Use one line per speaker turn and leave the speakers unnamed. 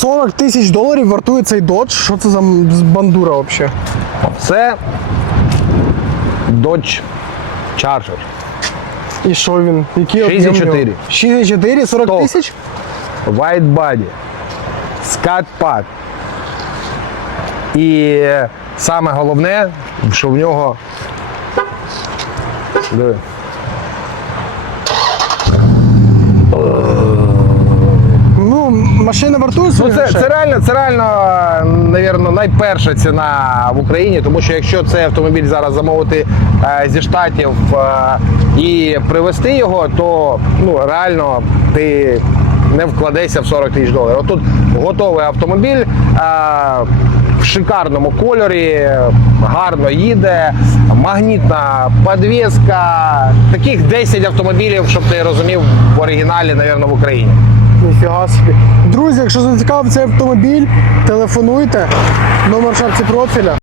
40 тисяч доларів вартує цей додж. Що це за бандура взагалі?
Це Dodge Charger.
І що він? Який
6,4.
6,4, 40 тисяч?
White Body, Scat Pad. І саме головне, що в нього. Диви.
Ну, машина вартує
Ну,
свої
це,
грошей?
це реально, це реально, навірно, найперша ціна в Україні, тому що якщо цей автомобіль зараз замовити е, зі штатів е, і привезти його, то ну реально ти не вкладешся в 40 тисяч доларів. Отут готовий автомобіль. е, в шикарному кольорі, гарно їде, магнітна підвіска. Таких 10 автомобілів, щоб ти розумів, в оригіналі, навірно, в Україні.
Ніфіга собі. Друзі, якщо зацікавив цей автомобіль, телефонуйте. Номер шапці профіля.